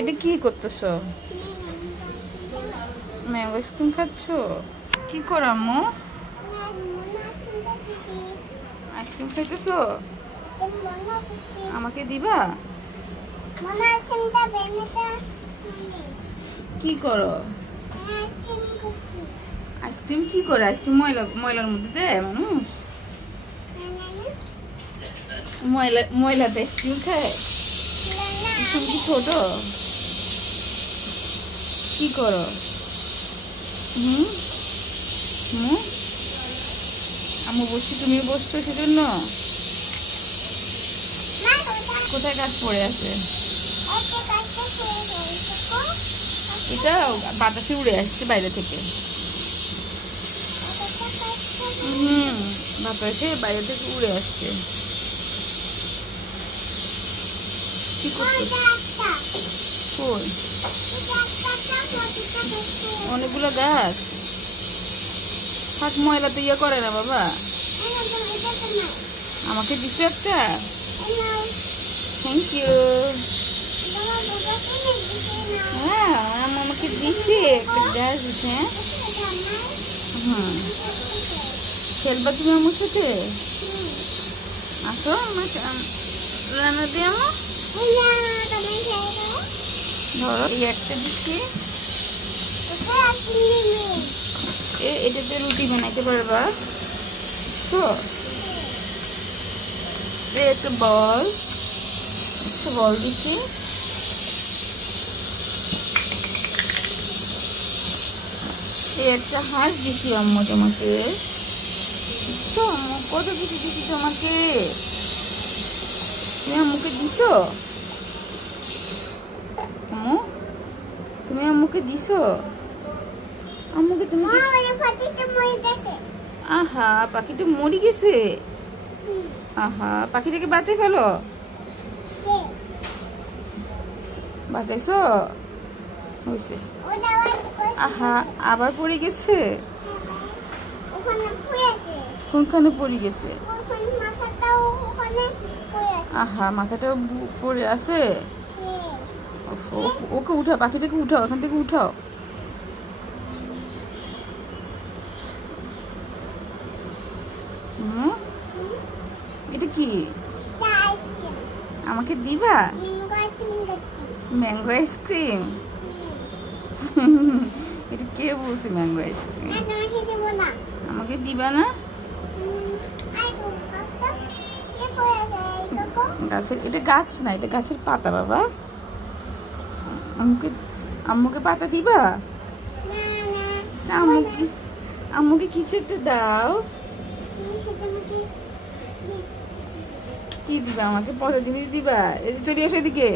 এটা কি করতেছো? ম্যাঙ্গো আইসক্রিম খাচ্ছ? কি করো আম্মু? আইসক্রিম খাইতেছো? আমাকে দিবা? কি করো? আইসক্রিম কি করে? আইসক্রিম ময়লার মধ্যে দেয় মানুষ? ময়লাতে আইসক্রিম খায়? তুমি কি ছোট? কি করো? হুম হুম আম্মু বসছি, তুমি বসছো সেজন্য? কোথায় কাজ পড়ে আছে? এটা বাতাসে উড়ে আসছে বাইরে থেকে। বাতাসে বাইরে থেকে উড়ে আসছে। কি করছো? কই অনেকগুলো গাছ থাক, ময়লাতে ইয়ে করে না বাবা। আমাকে দিচ্ছ একটা? Thank you. হ্যাঁ আমাকে দিচ্ছে একটা গাছ দিচ্ছে। খেলবা তুমি আমার সাথে? আসো রান্না দিয়ে আমার ধরো এই একটা দিচ্ছি। এটাতে রুটি বানাইতে পারবা তো? একটা বল দিচ্ছি। এই একটা হাঁস দিচ্ছি আম্মু তোমাকে। কত কিছু দিচ্ছি তোমাকে। তুমি আম্মুকে দিছো? আম্মু তুমি আম্মুকে দিছো? আম্মুকে তুমি আহা পাখিটা মরে গেছে। আহা পাখিটাকে বাঁচাই ফেলো। বাঁচাইছো? হয়েছে। আহা আবার পড়ে গেছে। কোনখানে পড়ে গেছে? আহা মাথাটাও পড়ে আছে। ওকে উঠাও, পাখিটাকে উঠাও, ওখান থেকে উঠাও। এটা কি? আমাকে দিবা? Mango ice cream? এটা কে বলছে ম্যাঙ্গো আইসক্রিম? আমাকে দিবা না? গাছের এটা গাছ না, এটা গাছের পাতা বাবা। আম্মুকে পাতা দিবা? আম্মুকে কিছু একটা দাও। কি দিবা আমাকে? পচা জিনিস দিবা? চলে আসো এদিকে।